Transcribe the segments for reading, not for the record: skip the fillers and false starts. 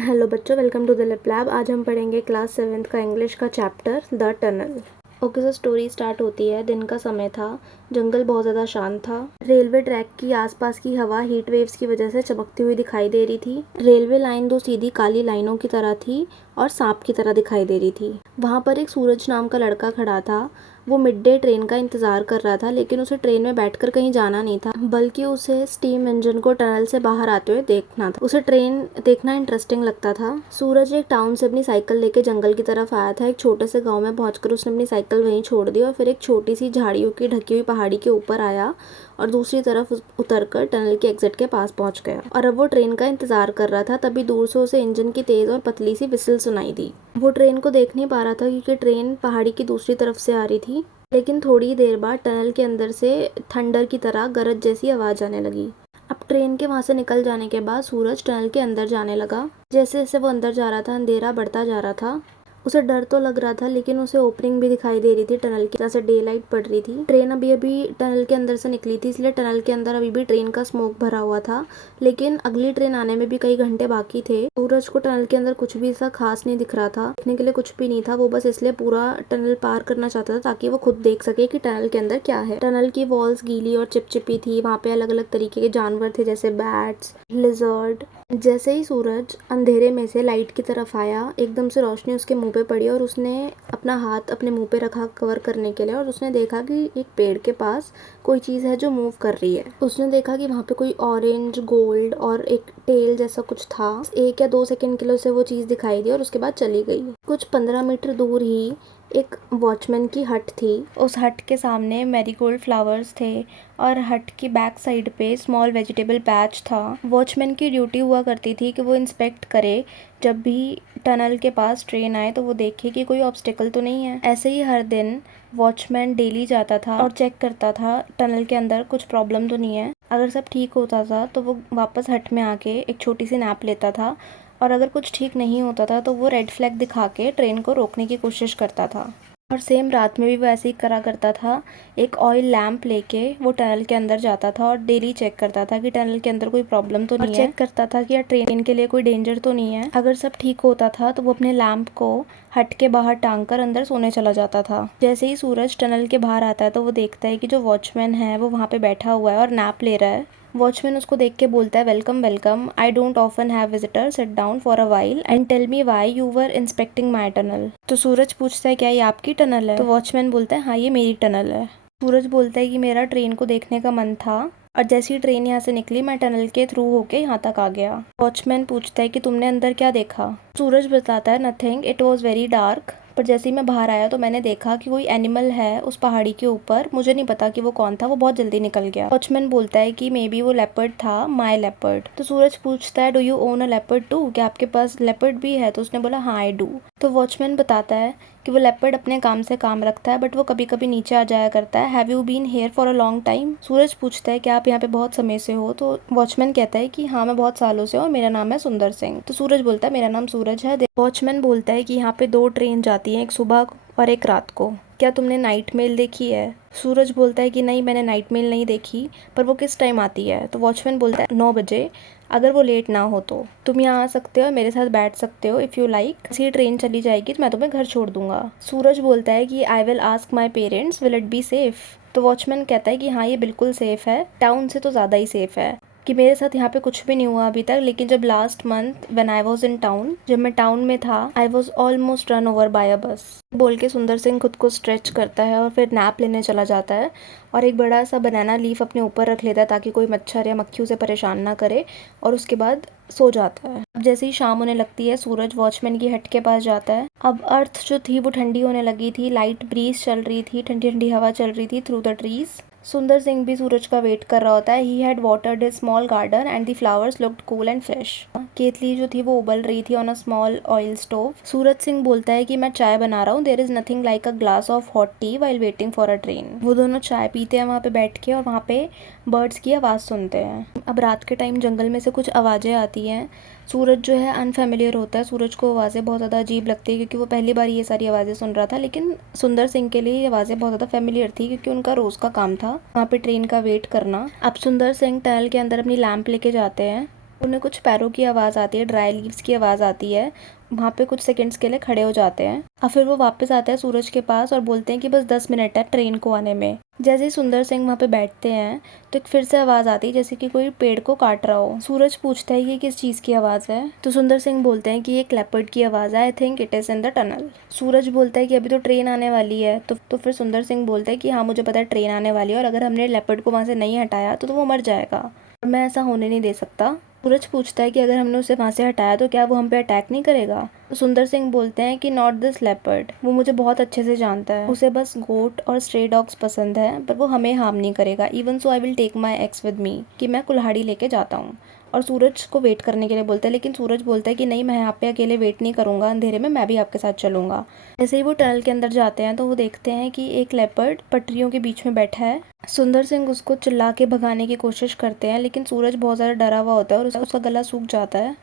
Hello बच्चों, welcome to the lip lab. आज हम पढ़ेंगे क्लास 7th का इंग्लिश का chapter the tunnel. Okay, so story start होती है। दिन का समय था, जंगल बहुत ज़्यादा शांत था। रेलवे ट्रैक की आसपास की हवा हीट वेव्स की वजह से चमकती हुई दिखाई दे रही थी। रेलवे लाइन दो सीधी काली लाइनों की तरह थी और सांप की तरह दिखाई दे रही थी। वहाँ पर एक सूरज नाम का लड़का खड़ा था। वो मिड डे ट्रेन का इंतजार कर रहा था, लेकिन उसे ट्रेन में बैठकर कहीं जाना नहीं था, बल्कि उसे स्टीम इंजन को टनल से बाहर आते हुए देखना था। उसे ट्रेन देखना इंटरेस्टिंग लगता था। सूरज एक टाउन से अपनी साइकिल लेके जंगल की तरफ आया था। एक छोटे से गांव में पहुंचकर उसने अपनी साइकिल वहीं छोड़ दी और फिर एक छोटी सी झाड़ियों की ढकी हुई पहाड़ी के ऊपर आया और दूसरी तरफ उतरकर टनल के एग्जिट के पास पहुंच गया। और अब वो ट्रेन का इंतजार कर रहा था। तभी दूर से उसे इंजन की तेज और पतली सी विसिल सुनाई दी। वो ट्रेन को देख नहीं पा रहा था क्योंकि ट्रेन पहाड़ी की दूसरी तरफ से आ रही थी। लेकिन थोड़ी देर बाद टनल के अंदर से थंडर की तरह गरज जैसी आवाज आने लगी। अब ट्रेन के वहां से निकल जाने के बाद सूरज टनल के अंदर जाने लगा। जैसे जैसे वो अंदर जा रहा था, अंधेरा बढ़ता जा रहा था। उसे डर तो लग रहा था, लेकिन उसे ओपनिंग भी दिखाई दे रही थी टनल की, जैसे डे लाइट पड़ रही थी। ट्रेन अभी अभी टनल के अंदर से निकली थी, इसलिए टनल के अंदर अभी भी ट्रेन का स्मोक भरा हुआ था। लेकिन अगली ट्रेन आने में भी कई घंटे बाकी थे। सूरज को टनल के अंदर कुछ भी ऐसा खास नहीं दिख रहा था। देखने के लिए कुछ भी नहीं था। वो बस इसलिए पूरा टनल पार करना चाहता था ताकि वो खुद देख सके कि टनल के अंदर क्या है। टनल की वॉल्स गीली और चिपचिपी थी। वहाँ पे अलग अलग तरीके के जानवर थे, जैसे बैट्स, लिजर्ड। जैसे ही सूरज अंधेरे में से लाइट की तरफ आया, एकदम से रोशनी उसके मुंह पे पड़ी और उसने अपना हाथ अपने मुंह पे रखा कवर करने के लिए, और उसने देखा कि एक पेड़ के पास कोई चीज़ है जो मूव कर रही है। उसने देखा कि वहाँ पे कोई ऑरेंज, गोल्ड और एक टेल जैसा कुछ था। 1 या 2 सेकंड के लिए उसे वो चीज़ दिखाई दी और उसके बाद चली गई। कुछ 15 मीटर दूर ही एक वॉचमैन की हट थी। उस हट के सामने मैरीगोल्ड फ्लावर्स थे और हट की बैक साइड पे स्मॉल वेजिटेबल पैच था। वॉचमैन की ड्यूटी हुआ करती थी कि वो इंस्पेक्ट करे, जब भी टनल के पास ट्रेन आए तो वो देखे कि कोई ऑब्स्टिकल तो नहीं है। ऐसे ही हर दिन वॉचमैन डेली जाता था और चेक करता था टनल के अंदर कुछ प्रॉब्लम तो नहीं है। अगर सब ठीक होता था तो वो वापस हट में आके एक छोटी सी नैप लेता था, और अगर कुछ ठीक नहीं होता था तो वो रेड फ्लैग दिखा के ट्रेन को रोकने की कोशिश करता था। और सेम रात में भी वो ऐसे ही करा करता था। एक ऑयल लैम्प लेके वो टनल के अंदर जाता था और डेली चेक करता था कि टनल के अंदर कोई प्रॉब्लम तो नहीं है। चेक करता था कि यार ट्रेन के लिए कोई डेंजर तो नहीं है। अगर सब ठीक होता था तो वो अपने लैम्प को हट के बाहर टांग कर अंदर सोने चला जाता था। जैसे ही सूरज टनल के बाहर आता है तो वो देखता है कि जो वॉचमैन है वो वहाँ पे बैठा हुआ है और नैप ले रहा है। वॉचमैन उसको देख के बोलता है, welcome welcome, I don't often have visitor, sit down for a while and tell me why you were inspecting my tunnel. तो सूरज पूछता है, क्या ये आपकी टनल है? तो वॉचमैन बोलता है, हाँ ये मेरी टनल है। सूरज बोलता है कि मेरा ट्रेन को देखने का मन था और जैसी ट्रेन यहाँ से निकली मैं टनल के थ्रू होके यहाँ तक आ गया। वॉचमैन पूछता है कि तुमने अंदर क्या देखा? सूरज बताता है, nothing, it was very dark, पर जैसे ही मैं बाहर आया तो मैंने देखा कि कोई एनिमल है उस पहाड़ी के ऊपर। मुझे नहीं पता कि वो कौन था, वो बहुत जल्दी निकल गया। वॉचमैन बोलता है कि मे बी वो लेपर्ड था, माय लेपर्ड। तो सूरज पूछता है, do you own a leopard too? क्या आपके पास लेपर्ड भी है? तो उसने बोला, हाँ आई डू। तो वॉचमैन बताता है कि वो लेपर्ड अपने काम से काम रखता है, बट वो कभी कभी नीचे आ जाया करता है। Have you been here for a long time? Suraj पूछता है कि आप यहाँ पे बहुत समय से हो? तो वॉचमैन कहता है कि हाँ मैं बहुत सालों से हूँ और मेरा नाम है सुंदर सिंह। तो सूरज बोलता है, मेरा नाम सूरज है। वॉचमैन बोलता है कि यहाँ पे 2 ट्रेन जाती हैं, एक सुबह और एक रात को। क्या तुमने नाइट मेल देखी है? सूरज बोलता है कि नहीं, मैंने नाइट मेल नहीं देखी, पर वो किस टाइम आती है? तो वॉचमैन बोलता है 9 बजे, अगर वो लेट ना हो तो तुम यहाँ आ सकते हो और मेरे साथ बैठ सकते हो इफ़ यू लाइक। ऐसी ट्रेन चली जाएगी तो मैं तुम्हें घर छोड़ दूंगा। सूरज बोलता है कि I will ask my parents, will it be safe? तो वॉचमैन कहता है कि हाँ ये बिल्कुल सेफ है, टाउन से तो ज़्यादा ही सेफ है। कि मेरे साथ यहाँ पे कुछ भी नहीं हुआ अभी तक, लेकिन जब last month when I was in town, जब मैं टाउन में था, I was almost run over by a bus. बोल के सुंदर सिंह खुद को स्ट्रेच करता है और फिर नैप लेने चला जाता है और एक बड़ा सा बनाना लीफ अपने ऊपर रख लेता है ताकि कोई मच्छर या मक्खी उसे परेशान ना करे, और उसके बाद सो जाता है। अब जैसे ही शाम होने लगती है, सूरज वॉचमैन की हट के पास जाता है। अब अर्थ जो थी वो ठंडी होने लगी थी, लाइट ब्रीज चल रही थी, ठंडी ठंडी हवा चल रही थी थ्रू द ट्रीज। सुंदर सिंह भी सूरज का वेट कर रहा होता है। He had watered his small garden and the flowers looked cool and fresh. केतली जो थी वो उबल रही थी on a small oil stove. Suraj Singh बोलता है कि मैं चाय बना रहा हूँ, there is nothing like a glass of hot tea while waiting for a train. वो दोनों चाय पीते हैं वहाँ पे बैठ के और वहाँ पे बर्ड्स की आवाज़ सुनते हैं। अब रात के टाइम जंगल में से कुछ आवाज़ें आती हैं। सूरज जो है अनफेमिलियर होता है, सूरज को आवाज़ें बहुत ज़्यादा अजीब लगती है क्योंकि वो पहली बार ये सारी आवाज़ें सुन रहा था। लेकिन सुंदर सिंह के लिए ये आवाज़ें बहुत ज़्यादा फेमिलियर थी क्योंकि उनका रोज़ का काम था वहाँ पे ट्रेन का वेट करना। अब सुंदर सिंह टनल के अंदर अपनी लैंप लेके जाते हैं उन्हें कुछ पैरों की आवाज़ आती है, ड्राई लीव्स की आवाज़ आती है। वहाँ पे कुछ सेकंड्स के लिए खड़े हो जाते हैं और फिर वो वापस आते हैं सूरज के पास और बोलते हैं कि बस 10 मिनट है ट्रेन को आने में। जैसे ही सुंदर सिंह वहाँ पे बैठते हैं तो एक फिर से आवाज़ आती है जैसे कि कोई पेड़ को काट रहा हो। सूरज पूछता है कि किस चीज़ की आवाज़ है, तो सुंदर सिंह बोलते हैं कि ये लेपर्ड की आवाज़ है, I think it is in the tunnel. Suraj बोलता है कि अभी तो ट्रेन आने वाली है, तो फिर सुंदर सिंह बोलता है कि हाँ मुझे पता है ट्रेन आने वाली है और अगर हमने लेपर्ड को वहाँ से नहीं हटाया तो वो मर जाएगा और मैं ऐसा होने नहीं दे सकता। सूरज पूछता है कि अगर हमने उसे वहाँ से हटाया तो क्या वो हम पे अटैक नहीं करेगा, तो सुंदर सिंह बोलते हैं कि नॉट दिस लेपर्ड, वो मुझे बहुत अच्छे से जानता है, उसे बस गोट और स्ट्रे डॉग्स पसंद है पर वो हमें हार्म नहीं करेगा। Even so I will take my axe with me, कि मैं कुल्हाड़ी लेके जाता हूँ और सूरज को वेट करने के लिए बोलता है, लेकिन सूरज बोलता है कि नहीं मैं यहाँ पे अकेले वेट नहीं करूँगा, अंधेरे में मैं भी आपके साथ चलूँगा। जैसे ही वो टनल के अंदर जाते हैं तो वो देखते हैं कि एक लेपर्ड पटरियों के बीच में बैठा है। सुंदर सिंह उसको चिल्ला के भगाने की कोशिश करते हैं लेकिन सूरज बहुत ज़्यादा डरा हुआ होता है और उसका गला सूख जाता है।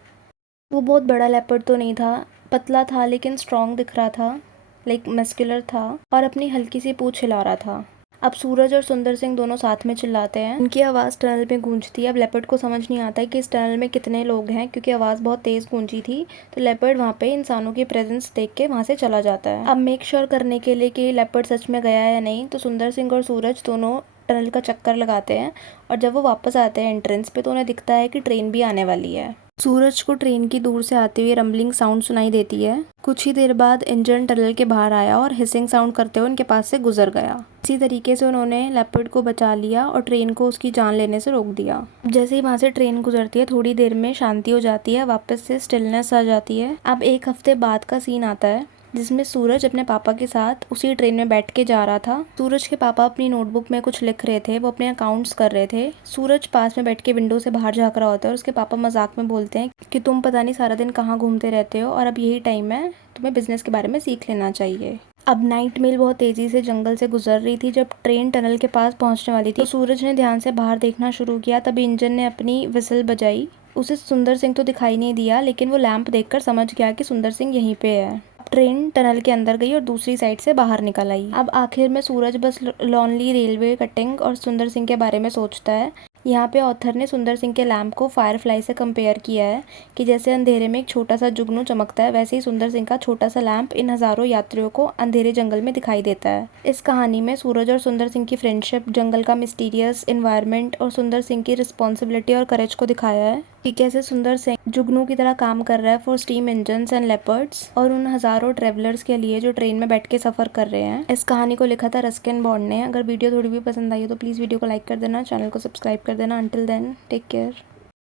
वो बहुत बड़ा लेपर्ड तो नहीं था, पतला था लेकिन स्ट्रॉन्ग दिख रहा था, लाइक मस्कुलर था और अपनी हल्की सी पूँछ हिला रहा था। अब सूरज और सुंदर सिंह दोनों साथ में चिल्लाते हैं, उनकी आवाज़ टनल में गूंजती है। अब लेपर्ड को समझ नहीं आता है कि इस टनल में कितने लोग हैं क्योंकि आवाज़ बहुत तेज़ गूंजी थी, तो लेपर्ड वहाँ पे इंसानों की प्रेजेंस देख के वहाँ से चला जाता है। अब मेक श्योर करने के लिए कि लेपर्ड सच में गया है या नहीं, तो सुंदर सिंह और सूरज दोनों टनल का चक्कर लगाते हैं और जब वो वापस आते हैं एंट्रेंस पे तो उन्हें दिखता है कि ट्रेन भी आने वाली है। सूरज को ट्रेन की दूर से आती हुई रंबलिंग साउंड सुनाई देती है। कुछ ही देर बाद इंजन टनल के बाहर आया और हिसिंग साउंड करते हुए उनके पास से गुजर गया। इसी तरीके से उन्होंने लेपर्ड को बचा लिया और ट्रेन को उसकी जान लेने से रोक दिया। जैसे ही वहाँ से ट्रेन गुजरती है थोड़ी देर में शांति हो जाती है, वापस से स्टिलनेस आ जाती है। अब एक हफ्ते बाद का सीन आता है जिसमें सूरज अपने पापा के साथ उसी ट्रेन में बैठ के जा रहा था। सूरज के पापा अपनी नोटबुक में कुछ लिख रहे थे, वो अपने अकाउंट्स कर रहे थे। सूरज पास में बैठ के विंडो से बाहर झाँक रहा होता है और उसके पापा मजाक में बोलते हैं कि तुम पता नहीं सारा दिन कहाँ घूमते रहते हो और अब यही टाइम है, तुम्हें बिजनेस के बारे में सीख लेना चाहिए। अब नाइट मेल बहुत तेजी से जंगल से गुजर रही थी। जब ट्रेन टनल के पास पहुंचने वाली थी तो सूरज ने ध्यान से बाहर देखना शुरू किया। तभी इंजन ने अपनी विसल बजाई। उसे सुंदर सिंह तो दिखाई नहीं दिया लेकिन वो लैंप देखकर समझ गया कि सुंदर सिंह यहीं पे है। ट्रेन टनल के अंदर गई और दूसरी साइड से बाहर निकल आई। अब आखिर में सूरज बस लॉनली रेलवे कटिंग और सुंदर सिंह के बारे में सोचता है। यहाँ पे ऑथर ने सुंदर सिंह के लैंप को फायरफ्लाई से कंपेयर किया है कि जैसे अंधेरे में एक छोटा सा जुगनू चमकता है, वैसे ही सुंदर सिंह का छोटा सा लैंप इन हजारों यात्रियों को अंधेरे जंगल में दिखाई देता है। इस कहानी में सूरज और सुंदर सिंह की फ्रेंडशिप, जंगल का मिस्टीरियस एनवायरनमेंट और सुंदर सिंह की रिस्पॉन्सिबिलिटी और करेज को दिखाया है कि कैसे सुंदर सिंह जुगनू की तरह काम कर रहा है for steam engines and leopards और उन हजारों ट्रेवलर्स के लिए जो ट्रेन में बैठ के सफर कर रहे हैं। इस कहानी को लिखा था रस्किन बॉन्ड ने। अगर वीडियो थोड़ी भी पसंद आई हो तो प्लीज़ वीडियो को लाइक कर देना, चैनल को सब्सक्राइब कर देना। Until then take care.